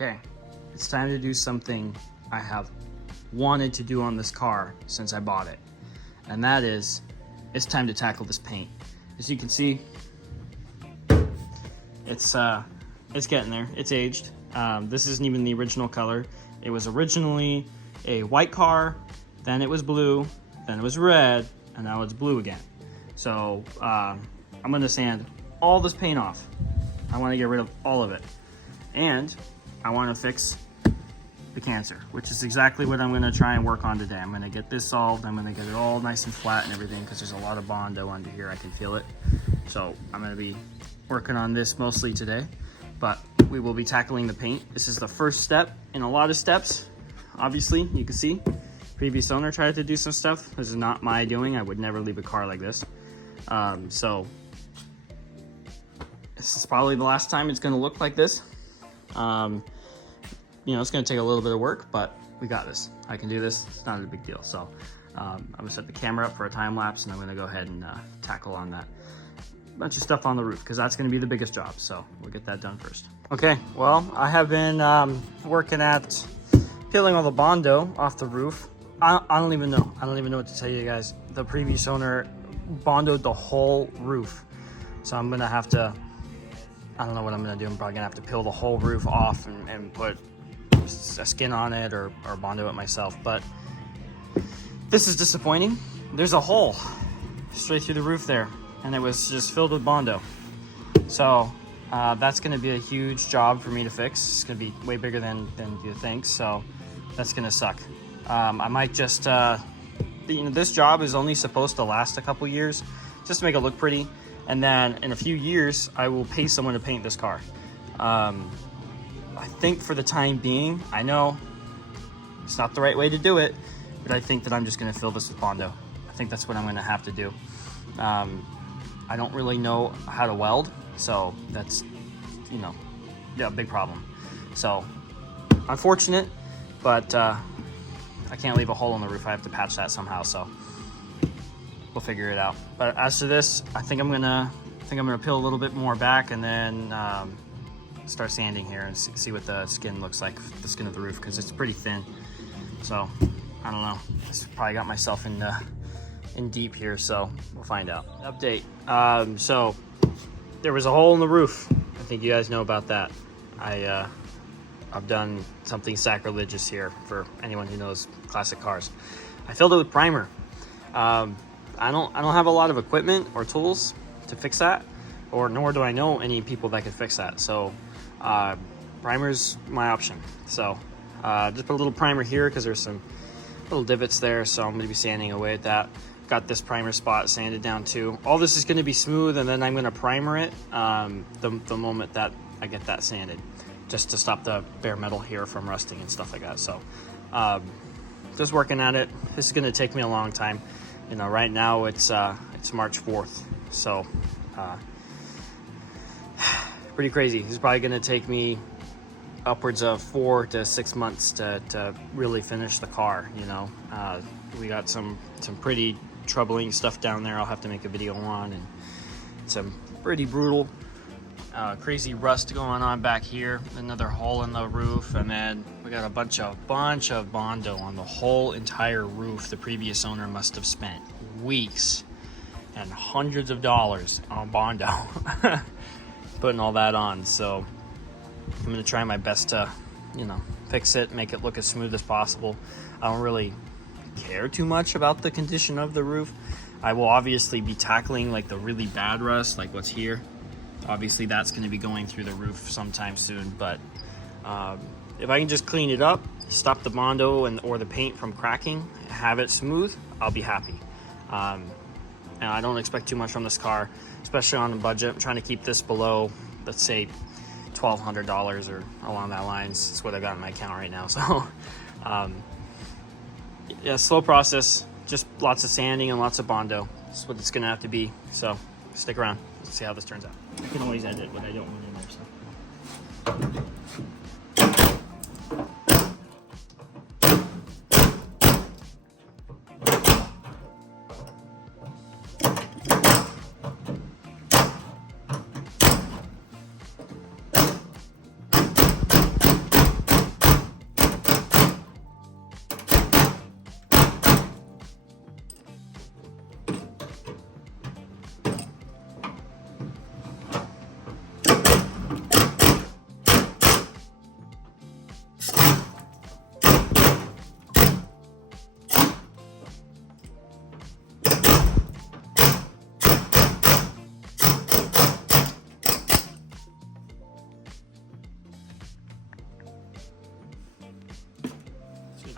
Okay, it's time to do something I have wanted to do on this car since I bought it. And that is, it's time to tackle this paint. As you can see, it's getting there. It's aged. This isn't even the original color. It was originally a white car, then it was blue, then it was red, and now it's blue again. So I'm gonna sand all this paint off. I wanna get rid of all of it. And I wanna fix the cancer, which is exactly what I'm gonna try and work on today. I'm gonna get this solved. I'm gonna get it all nice and flat and everything, because there's a lot of Bondo under here. I can feel it. So I'm gonna be working on this mostly today, but we will be tackling the paint. This is the first step in a lot of steps. Obviously, you can see, previous owner tried to do some stuff. This is not my doing. I would never leave a car like this. So this is probably the last time it's gonna look like this. You know, it's gonna take a little bit of work, but we got this. I can do this, it's not a big deal. So I'm gonna set the camera up for a time lapse, and I'm gonna go ahead and tackle on that. Bunch of stuff on the roof, because that's going to be the biggest job, so we'll get that done first. Okay, well, I have been working at peeling all the Bondo off the roof. I don't even know what to tell you guys. The previous owner Bondoed the whole roof, so I'm gonna have to, I don't know what I'm gonna do. I'm probably gonna have to peel the whole roof off and put a skin on it, or Bondo it myself. But this is disappointing. There's a hole straight through the roof there, and it was just filled with Bondo. So that's gonna be a huge job for me to fix. It's gonna be way bigger than you think, so that's gonna suck. I might just, you know, this job is only supposed to last a couple years, just to make it look pretty, and then in a few years, I will pay someone to paint this car. I think for the time being, I know it's not the right way to do it, but I think that I'm just gonna fill this with Bondo. I think that's what I'm gonna have to do. I don't really know how to weld, so that's, you know, yeah, a big problem. So unfortunate, but I can't leave a hole in the roof. I have to patch that somehow, so we'll figure it out. But as to this, I think I'm gonna peel a little bit more back, and then start sanding here and see what the skin looks like, the skin of the roof, because it's pretty thin. So I don't know. This probably got myself in deep here, so we'll find out. Update. So there was a hole in the roof. I think you guys know about that. I've done something sacrilegious here for anyone who knows classic cars. I filled it with primer. I don't have a lot of equipment or tools to fix that, nor do I know any people that could fix that. So primer's my option. So just put a little primer here, because there's some little divots there, so I'm going to be sanding away at that. Got this primer spot sanded down too. All this is going to be smooth, and then I'm going to primer it the moment that I get that sanded, just to stop the bare metal here from rusting and stuff like that. So just working at it. This is going to take me a long time. You know, right now it's March 4th, so pretty crazy. This is probably going to take me upwards of 4 to 6 months to really finish the car. You know, we got some pretty troubling stuff down there I'll have to make a video on, and some pretty brutal crazy rust going on back here. Another hole in the roof, and then we got a bunch of Bondo on the whole entire roof. The previous owner must have spent weeks and hundreds of dollars on Bondo putting all that on. So I'm gonna try my best to, you know, fix it, make it look as smooth as possible. I don't really care too much about the condition of the roof. I will obviously be tackling like the really bad rust, like what's here. Obviously that's going to be going through the roof sometime soon, but if I can just clean it up, stop the Bondo or the paint from cracking, have it smooth, I'll be happy. And I don't expect too much from this car, especially on a budget. I'm trying to keep this below, let's say, $1,200 or along that lines. That's what I got in my account right now. So yeah, slow process, just lots of sanding and lots of Bondo. That's what it's gonna have to be. So stick around, let's see how this turns out. I can always edit what I don't want in there, so.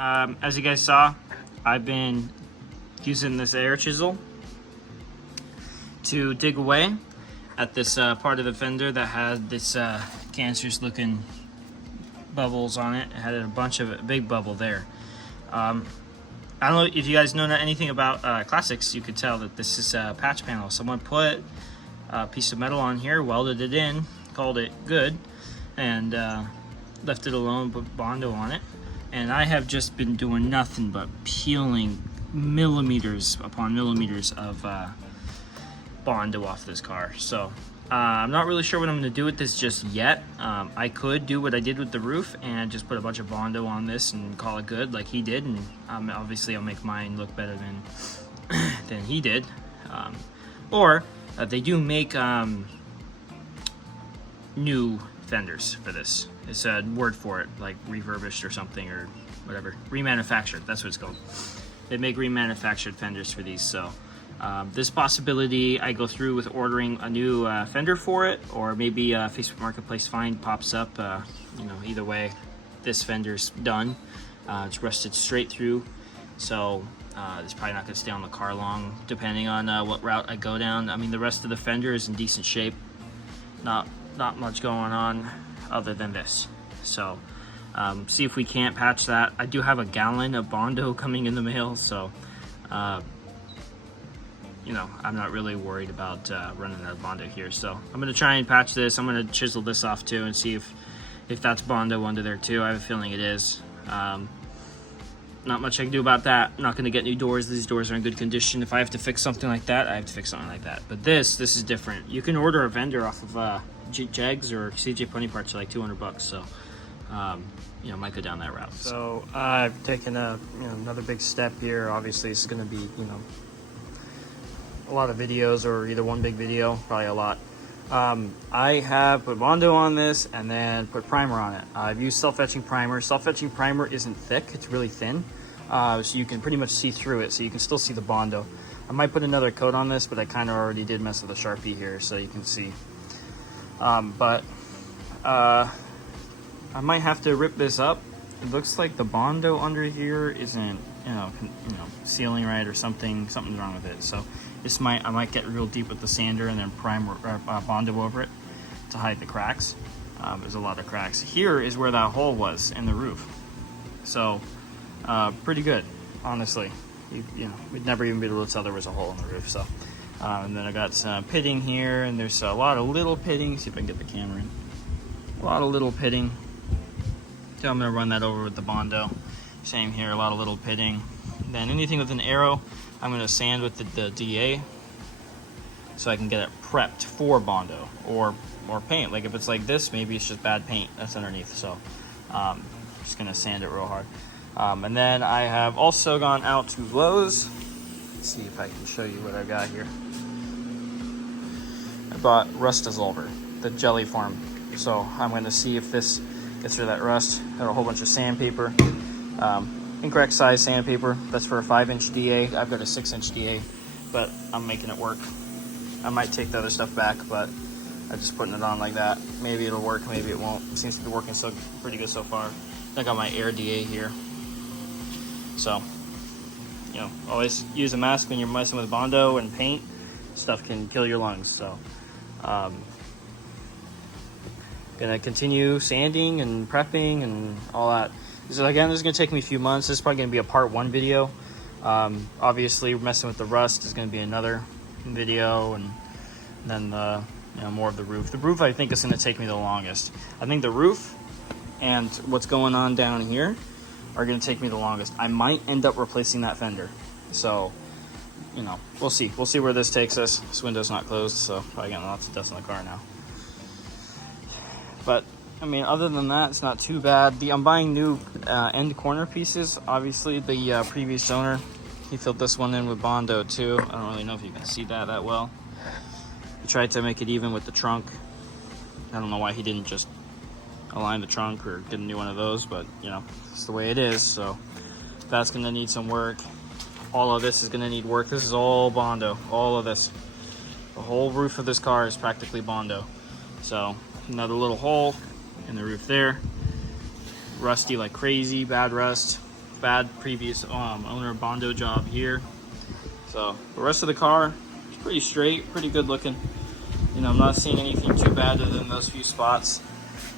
As you guys saw, I've been using this air chisel to dig away at this part of the fender that had this cancerous looking bubbles on it. It had a bunch of a big bubble there. I don't know if you guys know anything about classics. You could tell that this is a patch panel. Someone put a piece of metal on here, welded it in, called it good, and left it alone, put Bondo on it. And I have just been doing nothing but peeling millimeters upon millimeters of Bondo off this car. So I'm not really sure what I'm going to do with this just yet. I could do what I did with the roof and just put a bunch of Bondo on this and call it good like he did, and obviously I'll make mine look better than he did. Or they do make new fenders for this. It's a word for it, like refurbished or something, or whatever. Remanufactured, that's what it's called. They make remanufactured fenders for these, so this possibility I go through with ordering a new fender for it, or maybe Facebook Marketplace find pops up. You know, either way, this fender's done. It's rusted straight through, so it's probably not going to stay on the car long, depending on what route I go down. I mean, the rest of the fender is in decent shape. Not much going on other than this. So see if we can't patch that. I do have a gallon of Bondo coming in the mail, so you know, I'm not really worried about running out of Bondo here. So I'm going to try and patch this. I'm going to chisel this off too and see if that's Bondo under there too. I have a feeling it is. Not much I can do about that. I'm not going to get new doors. These doors are in good condition. If I have to fix something like that, I have to fix something like that. But this is different. You can order a vendor off of Jegs or CJ Pony Parts for like 200 bucks. So you know, might go down that route. So I've taken another big step here. Obviously, it's going to be, you know, a lot of videos, or either one big video, probably a lot. I have put Bondo on this and then put primer on it. I've used self-etching primer. Self-etching primer isn't thick, it's really thin. So you can pretty much see through it, so you can still see the Bondo. I might put another coat on this, but I kind of already did mess with the Sharpie here, so you can see. I might have to rip this up. It looks like the Bondo under here isn't, you know, sealing right, or something's wrong with it. So I might get real deep with the sander and then primer Bondo over it to hide the cracks. There's a lot of cracks. Here is where that hole was in the roof. So pretty good, honestly. You know, we'd never even be able to tell there was a hole in the roof. So and then I got some pitting here, and there's a lot of little pitting. See if I can get the camera in. A lot of little pitting. So I'm gonna run that over with the Bondo. Same here, a lot of little pitting. Then anything with an arrow, I'm going to sand with the DA so I can get it prepped for Bondo or paint. Like if it's like this, maybe it's just bad paint that's underneath. So I'm just going to sand it real hard. And then I have also gone out to Lowe's. Let's see if I can show you what I got here. I bought rust dissolver, the jelly form. So I'm going to see if this gets rid of that rust. Got a whole bunch of sandpaper. Incorrect size sandpaper. That's for a 5-inch DA. I've got a 6-inch DA, but I'm making it work. I might take the other stuff back, but I'm just putting it on like that. Maybe it'll work, maybe it won't. It seems to be working pretty good so far. I got my air DA here. So, you know, always use a mask when you're messing with Bondo and paint. Stuff can kill your lungs. So, gonna continue sanding and prepping and all that. So again, this is going to take me a few months. This is probably going to be a part 1 video. Obviously, messing with the rust is going to be another video, and then you know, more of the roof. The roof, I think, is going to take me the longest. I think the roof and what's going on down here are going to take me the longest. I might end up replacing that fender. So, you know, we'll see. We'll see where this takes us. This window's not closed, so probably getting lots of dust in the car now. But I mean, other than that, it's not too bad. I'm buying new end corner pieces. Obviously, the previous owner, he filled this one in with Bondo too. I don't really know if you can see that well. He tried to make it even with the trunk. I don't know why he didn't just align the trunk or get a new one of those, but you know, it's the way it is. So that's gonna need some work. All of this is gonna need work. This is all Bondo, all of this. The whole roof of this car is practically Bondo. So another little hole in the roof there. Rusty like crazy, bad rust. bad previous owner Bondo job here. So the rest of the car is pretty straight, pretty good looking. You know, I'm not seeing anything too bad other than those few spots.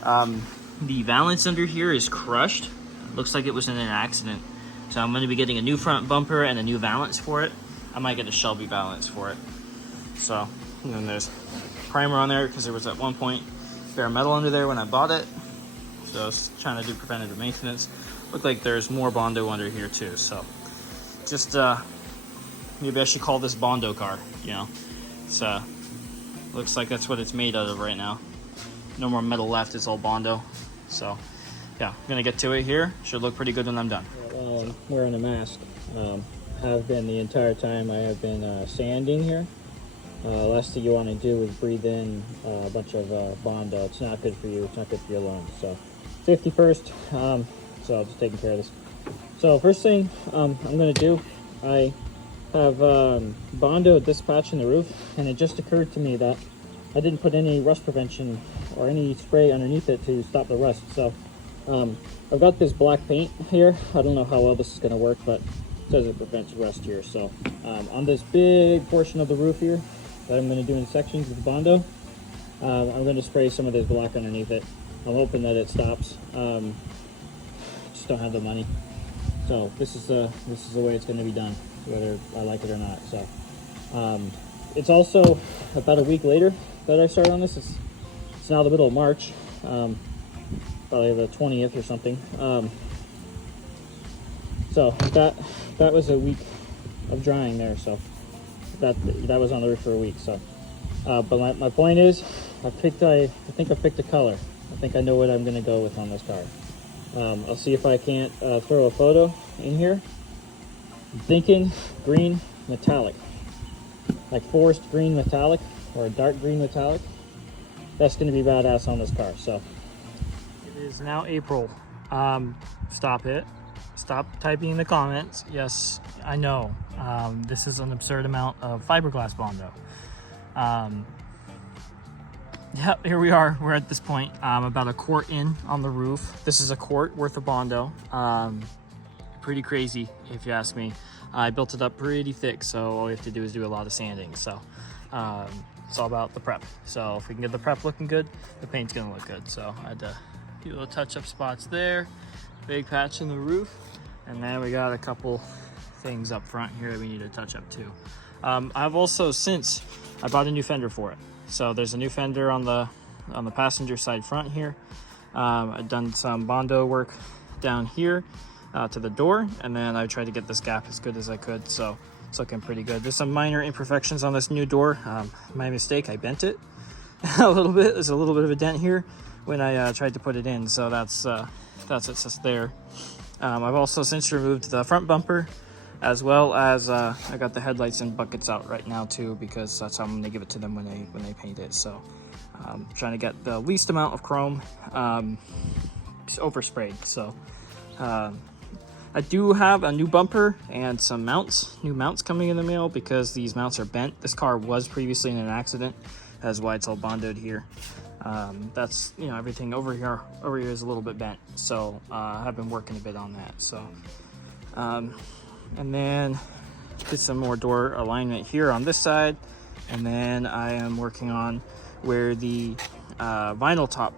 The valance under here is crushed. Looks like it was in an accident. So I'm going to be getting a new front bumper and a new valance for it. I might get a Shelby valance for it. So, and then there's primer on there because there was at one point bare metal under there when I bought it. So I was trying to do preventative maintenance. Looked like there's more Bondo under here too. So just maybe I should call this Bondo car, you know. It's looks like that's what it's made out of right now. No more metal left, it's all Bondo. So yeah, I'm gonna get to it here. Should look pretty good when I'm done. Wearing a mask. Have been the entire time. I have been sanding here. Last thing you want to do is breathe in a bunch of Bondo. It's not good for you. It's not good for your lungs. So safety first. So I'm just taking care of this. So first thing I'm going to do, I have Bondo this patch in the roof, and it just occurred to me that I didn't put any rust prevention or any spray underneath it to stop the rust. So I've got this black paint here. I don't know how well this is going to work, but it says it prevents rust here. So on this big portion of the roof here that I'm going to do in sections with Bondo, I'm going to spray some of this black underneath it. I'm hoping that it stops. Just don't have the money. So this is the way it's going to be done, whether I like it or not. So it's also about a week later that I started on this. It's now the middle of March, probably the 20th or something. So that was a week of drying there. So that was on the roof for a week. So but my point is, I think I picked a color. I think I know what I'm going to go with on this car. I'll see if I can't throw a photo in here. I'm thinking green metallic, like forest green metallic or a dark green metallic. That's going to be badass on this car. So it is now April. Stop it. Stop typing in the comments. Yes, I know. This is an absurd amount of fiberglass Bondo. Yep, here we are. We're at this point. About a quart in on the roof. This is a quart worth of Bondo. Pretty crazy, if you ask me. I built it up pretty thick, so all we have to do is do a lot of sanding. So it's all about the prep. So if we can get the prep looking good, the paint's gonna look good. So I had to do little touch-up spots there, big patch in the roof, and then we got a couple things up front here that we need to touch up too. I've also, since I bought a new fender for it. So there's a new fender on the passenger side front here. I've done some Bondo work down here to the door, and then I tried to get this gap as good as I could. So it's looking pretty good. There's some minor imperfections on this new door. My mistake, I bent it a little bit. There's a little bit of a dent here when I tried to put it in. So that's it's just there. I've also since removed the front bumper, as well as I got the headlights and buckets out right now too, because that's how I'm gonna give it to them when they paint it. So trying to get the least amount of chrome oversprayed. So I do have a new bumper and some new mounts coming in the mail, because these mounts are bent. This car was previously in an accident. That's why it's all bondoed here. That's, you know, everything over here is a little bit bent. So I've been working a bit on that. So and then did some more door alignment here on this side, and then I am working on where the vinyl top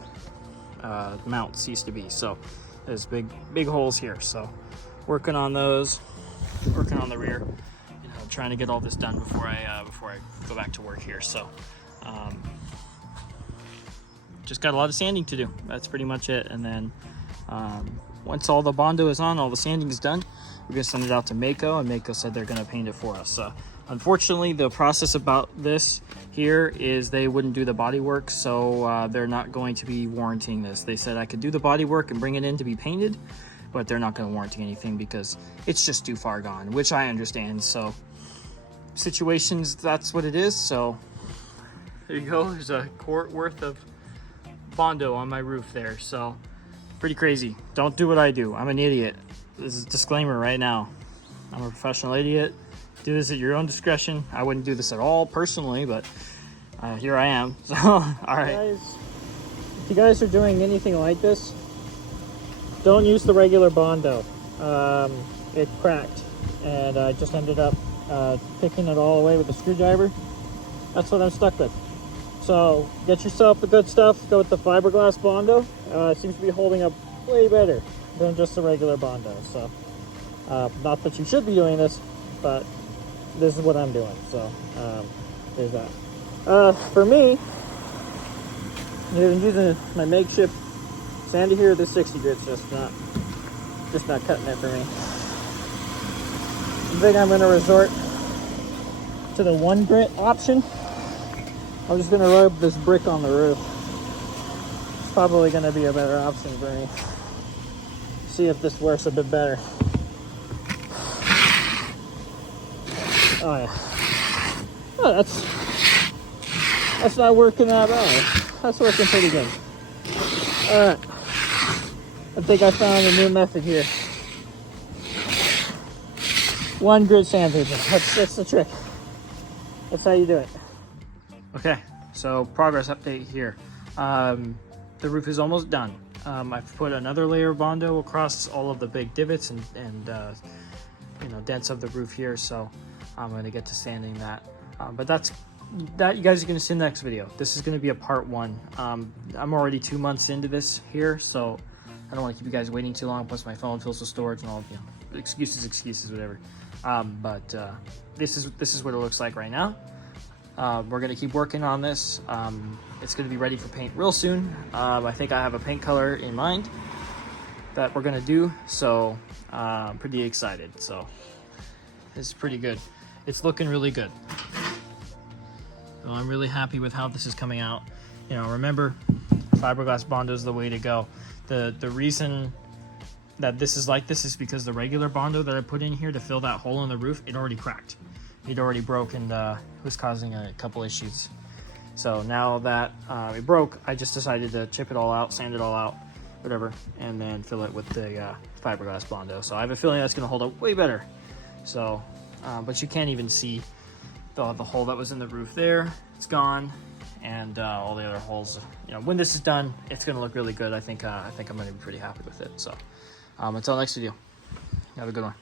mounts used to be. So there's big holes here, so working on those, working on the rear, you know, trying to get all this done before I go back to work here. So just got a lot of sanding to do. That's pretty much it. And then once all the Bondo is on, all the sanding is done, we're gonna send it out to Mako, and Mako said they're gonna paint it for us. Unfortunately, the process about this here is they wouldn't do the body work, so they're not going to be warranting this. They said I could do the body work and bring it in to be painted, but they're not gonna warranty anything because it's just too far gone, which I understand. So situations, that's what it is. So there you go. There's a quart worth of Bondo on my roof there. So pretty crazy. Don't do what I do. I'm an idiot. This is a disclaimer right now. I'm a professional idiot. Do this at your own discretion. I wouldn't do this at all personally, but here I am. So, all right. Guys, if you guys are doing anything like this, don't use the regular Bondo. it cracked, and I just ended up picking it all away with a screwdriver. That's what I'm stuck with. So get yourself the good stuff. Go with the fiberglass Bondo. It seems to be holding up way better than just a regular Bondo. So not that you should be doing this, but this is what I'm doing. So there's that. For me, I'm using my makeshift sandy here. This 60 grit's just not cutting it for me. I think I'm going to resort to the 1 grit option. I'm just going to rub this brick on the roof. It's probably going to be a better option for me. See if this works a bit better. Oh yeah. Oh, that's not working that bad. That's working pretty good. Alright. I think I found a new method here. 1 grit sandpaper. That's the trick. That's how you do it. Okay, so progress update here. The roof is almost done. I've put another layer of Bondo across all of the big divots and you know, dents of the roof here, so I'm going to get to sanding that. But that you guys are going to see in the next video. This is going to be a part 1. I'm already 2 months into this here, so I don't want to keep you guys waiting too long. Plus my phone fills with storage and all, you know, excuses, whatever. But this is what it looks like right now. We're going to keep working on this. It's going to be ready for paint real soon. I think I have a paint color in mind that we're going to do, so I'm pretty excited. So it's pretty good. It's looking really good. So I'm really happy with how this is coming out. You know, remember, fiberglass Bondo is the way to go. The reason that this is like this is because the regular Bondo that I put in here to fill that hole in the roof, it already cracked. It already broke and was causing a couple issues. So now that it broke, I just decided to chip it all out, sand it all out, whatever, and then fill it with the fiberglass Bondo. So I have a feeling that's going to hold up way better. So, but you can't even see the hole that was in the roof there. It's gone, and all the other holes. You know, when this is done, it's going to look really good. I think I'm going to be pretty happy with it. So, until next video, have a good one.